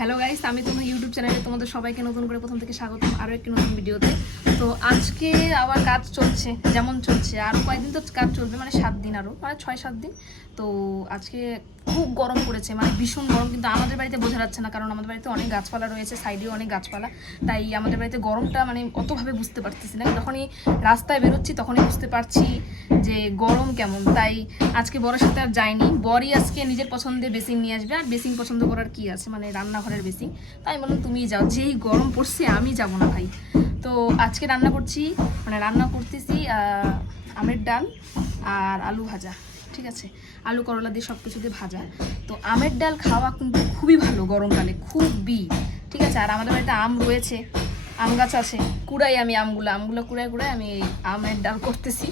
Hello guys আমি তোমার YouTube চ্যানেলে তোমাদের সবাইকে নতুন করে প্রথম থেকে স্বাগতম আরও একটি নতুন ভিডিওতে তো। আজকে আবার কাজ চলছে, যেমন চলছে। আর কয়েকদিন তো কাজ চলবে মানে সাত দিন আরও মানে ছয়, সাত দিন। তো আজকে খুব গরম পড়েছে মানে ভীষণ গরম, কিন্তু আমাদের বাড়িতে বোঝা যাচ্ছে না, কারণ আমাদের বাড়িতে অনেক গাছপালা রয়েছে, সাইডেও অনেক গাছপালা। তাই আমাদের বাড়িতে গরমটা মানে অতভাবে বুঝতে পারতেছি না। যখনই রাস্তায় বেরোচ্ছি, তখনই বুঝতে পারছি যে গরম কেমন? তাই আজকে বরের সাথে আর যাইনি। বরই আজকে নিজের পছন্দে বেসিং নিয়ে আসবে। আর বেসিং পছন্দ করার কি আছে? মানে রান্নাঘরের বেসিং তাই বললাম, তুমিই যাও। যেই গরম পড়ছে, আমি যাব না ভাই। তো আজকে রান্না করছি মানে রান্না করতেছি আমের ডাল আর আলু ভাজা। ঠিক আছে? আলু করলা দিয়ে সব কিছু দিয়ে ভাজা। তো আমের ডাল খাওয়া কিন্তু খুবই ভালো গরমকালে। খুবই। ঠিক আছে? আর আমাদের বাড়িতে আম রয়েছে, আম গাছ আছে। কুড়াই আমি আমগুলো। আমগুলো কুড়াই কুড়াই আমি আমের ডাল করতেছি।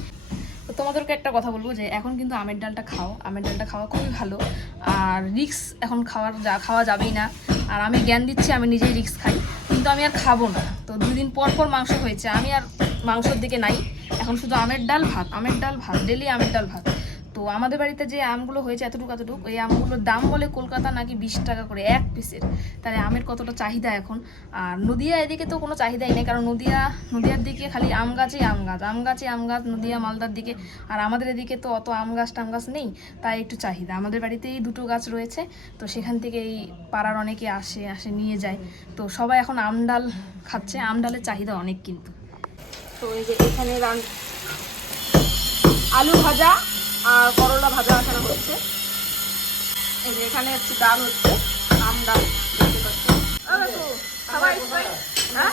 তোমাদেরকে একটা কথা বলব যে এখন কিন্তু আমের ডালটা খাও। আমের ডালটা খাওয়া খুবই ভালো। আর রিক্স এখন খাওয়ার যা, খাওয়া যাবেই না। আর আমি জ্ঞান দিচ্ছি, আমি নিজেই রিক্স খাই। কিন্তু আমি আর খাব না। তো দুই দিন পর পর মাংস হয়েছে। আমি আর মাংসের দিকে নাই। এখন শুধু আমের ডাল ভাত, আমের ডাল ভাত ডেলি আমের ডাল ভাত। তো আমাদের বাড়িতে যে আমগুলো হয়েছে এতটুকু এতটুকু, এই আমগুলোর দাম বলে কলকাতা নাকি বিশ টাকা করে এক পিসের তাহলে আমের কতটা চাহিদা এখন? আর নদিয়া এদিকে তো কোনো চাহিদাই নেই, কারণ নদিয়া, নদিয়ার দিকে খালি আম গাছই আম গাছ, আম গাছই আম গাছ, নদিয়া, মালদার দিকে। আর আমাদের এদিকে তো অত আম গাছ টাম গাছ নেই, তাই একটু চাহিদা। আমাদের বাড়িতেই দুটো গাছ রয়েছে, তো সেখান থেকে এই পাড়ার অনেকে আসে আসে, নিয়ে যায়। তো সবাই এখন আম ডাল খাচ্ছে, আম ডালের চাহিদা অনেক কিন্তু। তো এই যে এখানে আলু ভাজা আর করলা ভাজা আসানো হচ্ছে। এই যে এখানে হচ্ছে ডাল হচ্ছে, আম ডাল। দেখতে? হ্যাঁ?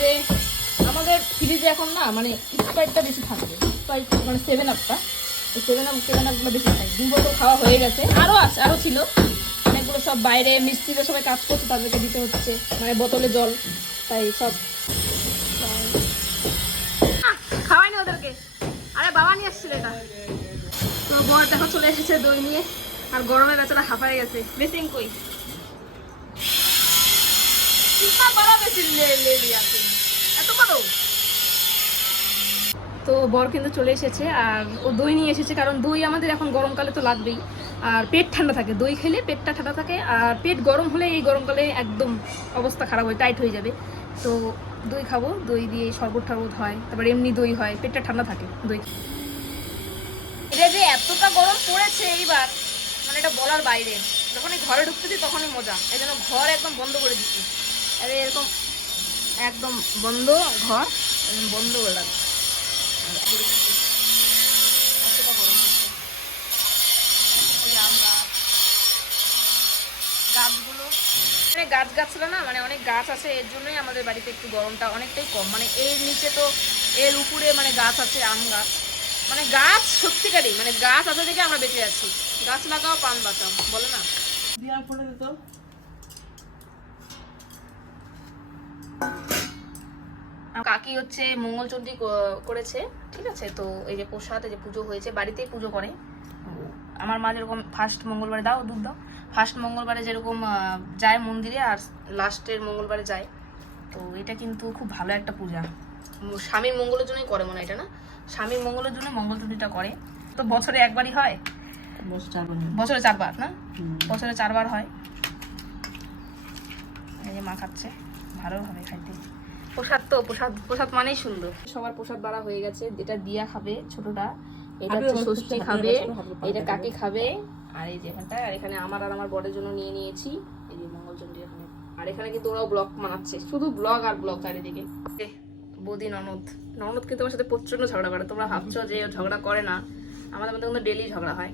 যে আমাদের ফ্রিজে এখন না মানে স্প্রাইটটা বেশি থাকবে। স্প্রাইট মানে সেভেন আপটা সেভেন আপ সেভেন আপগুলো বেশি খাই দু বোতল খাওয়া হয়ে গেছে। আরও আছে আরও ছিল। অনেকগুলো সব বাইরে, মিস্ত্রিরা সবাই কাজ করছে, তাদেরকে দিতে হচ্ছে। মানে বোতলে জল, তাই সব খাওয়াই না ওদেরকে। আরে বাবা নিয়ে এসেছিল এটা। তো বর দেখো চলে এসেছে দই নিয়ে। আর গরমে বেচারা হাঁপায় গেছে। মেসিং কই? তো বর কিন্তু চলে এসেছে। আর ও দই নিয়ে এসেছে কারণ দই আমাদের এখন গরমকালে তো লাগবেই। আর পেট ঠান্ডা থাকে। দই খেলে পেটটা ঠান্ডা থাকে। আর পেট গরম হলে এই গরমকালে একদম অবস্থা খারাপ হয়, টাইট হয়ে যাবে। তো দই খাব, দই দিয়ে শরবত টরবত হয়, তারপর এমনি দই হয়, পেটটা ঠান্ডা থাকে, দই এটা যে এতটা গরম পড়েছে এইবার মানে এটা বলার বাইরে। যখনই ঘরে ঢুকতেছি তখনই মজা, এই জন্য ঘর একদম বন্ধ করে দিচ্ছি। আরে এরকম একদম বন্ধ ঘর বন্ধ করে রাখব। এতটা গরম মানে গাছ গাছ ছিল না মানে অনেক গাছ আছে এর জন্যই আমাদের বাড়িতে একটু গরমটা অনেকটাই কম। মানে এর নিচে তো এর উপরে মানে গাছ আছে আম গাছ। মানে গাছ সত্যিকারই মানে গাছ আছে দেখে আমরা বেঁচে আছি। গাছ লাগাও পান বাঁচাও বলে না। কাকি হচ্ছে মঙ্গলচণ্ডী ক- করেছে ঠিক আছে? তো এই যে প্রসাদ এই যে পুজো হয়েছে বাড়িতেই পুজো করে। আমার মা যেরকম ফার্স্ট মঙ্গলবারে দাও দুধ দাও। ফার্স্ট মঙ্গলবারে যেরকম যায় মন্দিরে আর লাস্টের মঙ্গলবারে যায়। তো এটা কিন্তু খুব ভালো একটা পূজা। স্বামীর মঙ্গলের জন্যই করে মনে হয় এটা না? স্বামীর মঙ্গলের জন্য মঙ্গলচণ্ডীটা করে। তো বছরে একবারই হয়? বছরে চারবার না? বছরে চারবার হয়। এই যে মা খাচ্ছে। ভালোভাবে খাইতে। প্রসাদ তো প্রসাদ প্রসাদ মানেই সুন্দর। সবার প্রসাদ বাড়া হয়ে গেছে। যেটা দিয়া খাবে ছোটটা এটা হচ্ছে ষষ্ঠী খাবে এটা কাকি খাবে। আর এই যে এখানটা আর এখানে আমার আর আমার বরের জন্য নিয়ে নিয়েছি। এই যে মঙ্গলচন্ডী এখানে। আর এখানে কিন্তু ওরাও ব্লগ মানাচ্ছে শুধু ব্লগ আর ব্লগ চারিদিকে। বৌদি ননদ। ননদ কিন্তু আমার সাথে প্রচণ্ড ঝগড়া করে। তোমরা ভাবছ যে ঝগড়া করে না। আমাদের মধ্যে কিন্তু ডেলি ঝগড়া হয়?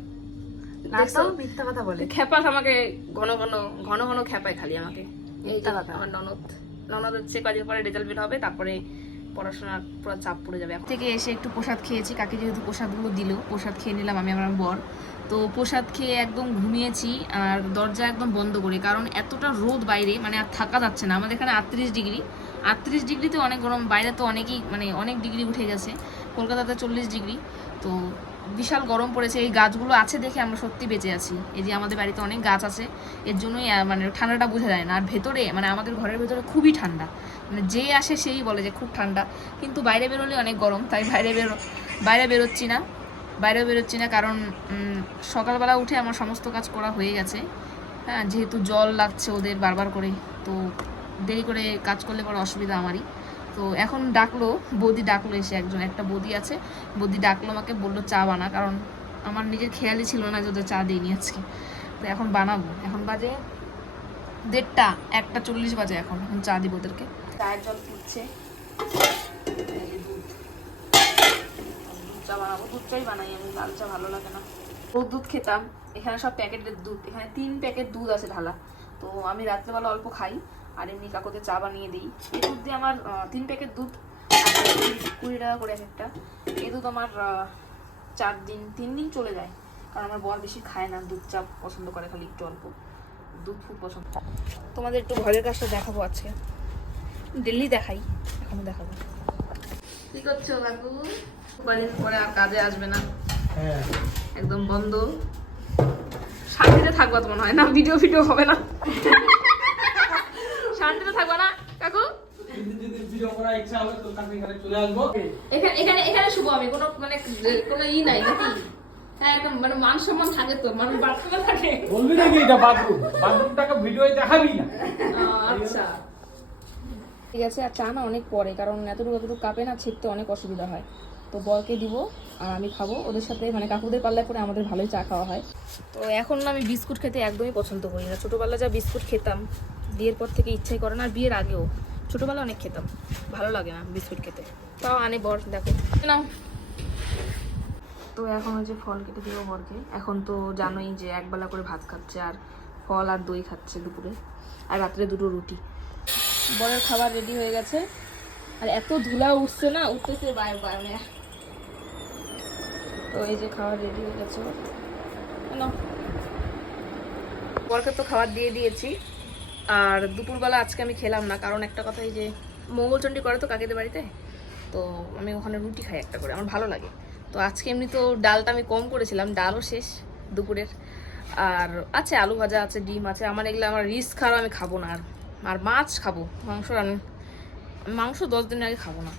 মিথ্যা কথা বলে। খ্যাপাস আমাকে ঘন ঘন ঘন ঘন খ্যাপায় খালি আমাকে। কথা। আমার ননদ। ননদ হচ্ছে কদিন পরে রেজাল্ট বের হবে তারপরে পড়াশোনার পুরো চাপ পড়ে যাবে। থেকে এসে একটু প্রসাদ খেয়েছি, কাকে যেহেতু প্রসাদগুলো দিল, প্রসাদ খেয়ে নিলাম আমি আমার বর। তো প্রসাদ খেয়ে একদম ঘুমিয়েছি আর দরজা একদম বন্ধ করে, কারণ এতটা রোদ বাইরে মানে আর থাকা যাচ্ছে না। আমাদের এখানে আটত্রিশ ডিগ্রি, আটত্রিশ ডিগ্রিতে অনেক গরম, বাইরে তো অনেকই মানে অনেক ডিগ্রি উঠে গেছে। কলকাতাতে চল্লিশ ডিগ্রি, তো বিশাল গরম পড়েছে। এই গাছগুলো আছে দেখে আমরা সত্যি বেঁচে আছি। এই যে আমাদের বাড়িতে অনেক গাছ আছে, এর জন্যই মানে ঠান্ডাটা বোঝা যায় না। আর ভেতরে মানে আমাদের ঘরের ভেতরে খুবই ঠান্ডা। মানে যে আসে সেই বলে যে খুব ঠান্ডা। কিন্তু বাইরে বেরোলে অনেক গরম, তাই বাইরে বেরো, বাইরে বেরোচ্ছি না। বাইরে বেরোচ্ছি না কারণ সকালবেলা উঠে আমার সমস্ত কাজ করা হয়ে গেছে। হ্যাঁ যেহেতু জল লাগছে ওদের বারবার করে, তো দেরি করে কাজ করলে বড় অসুবিধা আমারই। তো এখন ডাকলো, বৌদি ডাকলো এসে একজন, একটা বৌদি আছে। বৌদি ডাকলো আমাকে, বলল চা বানা, কারণ আমার নিজের খেয়ালই ছিল না যে ওদের চা দিইনি আজকে। তো এখন বানাবো। এখন বাজে দেড়টা, একটা চল্লিশ বাজে এখন এখন চা দিব ওদেরকে। চায়ের জল ফুটছে দুধ। দুধ চা বানাবো। দুধ চাই বানাই আমি, লাল চা ভালো লাগে না। দুধ খেতাম। এখানে সব প্যাকেটের দুধ। এখানে তিন প্যাকেট দুধ আছে ঢালা। তো আমি রাত্রেবেলা অল্প খাই, আর এমনি চা বানিয়ে দিই। দুধ দিয়ে আমার তিন প্যাকেট দুধ, কুড়ি- টাকা করে এক একটা। দুধ আমার চার দিন, তিন দিন চলে যায়। কারণ আমার বেশি খায় না, দুধ চা পছন্দ করে খালি একটু অল্প। দুধ খুব পছন্দ। তোমাদের একটু ঘরের কাজটা দেখাবো আজকে। ডেলি দেখাই এখনও দেখাবো। কি করছ কাকু? কদিন পরে আর কাজে আসবে না। হ্যাঁ। একদম বন্ধ। শান্তিতে থাকবা তো মনে হয় না? ভিডিও ভিডিও হবে না? শান্তিতে থাকবা না কাকু? এখানে এখানে এখানে এখানে শুভ আমি কোনো মানে কোনো ই নাই নাকি? হ্যাঁ একদম মানে মান সম্মান থাকে তো মানে বাথরুমে থাকে। বলবি নাকি এটা বাথরুম? বাথরুমটাকে ভিডিও দেখাবি না? আচ্ছা। ঠিক আছে আর চা না অনেক পরে কারণ এতটুকু এতটুকু কাপে না ছিটতে অনেক অসুবিধা হয়। তো বরকে দিব আর আমি খাব। ওদের সাথে মানে কাকুদের পাল্লায় করে আমাদের ভালোই চা খাওয়া হয়। তো এখন না আমি বিস্কুট খেতে একদমই পছন্দ করি না। ছোটোবেলায় যা বিস্কুট খেতাম বিয়ের পর থেকে ইচ্ছাই করে না আর বিয়ের আগেও। ছোটোবেলায় অনেক খেতাম ভালো লাগে না বিস্কুট খেতে। তাও আনে বর দেখো। না তো এখন ওই যে ফল কেটে দিব বরকে। এখন তো জানোই যে একবেলা করে ভাত খাচ্ছে আর ফল আর দই খাচ্ছে দুপুরে। আর রাত্রে দুটো রুটি। বরের খাবার রেডি হয়ে গেছে। আর এত ধুলা উঠছে না, উঠতেছে বায় মানে। তো এই যে খাবার রেডি হয়ে গেছে। বরকে তো খাবার দিয়ে দিয়েছি। আর দুপুরবেলা আজকে আমি খেলাম না, কারণ একটা কথা এই যে মঙ্গলচণ্ডী করে তো কাকিদের বাড়িতে। তো আমি ওখানে রুটি খাই একটা করে, আমার ভালো লাগে। তো আজকে এমনি তো ডালটা আমি কম করেছিলাম, ডালও শেষ দুপুরের। আর আছে আলু ভাজা, আছে ডিম আছে, আমার এগুলো, আমার রিস্ক খাওয়া আমি খাব না আর। আর মাছ খাব। মাংস রান মাংস দশ দিন আগে খাব না।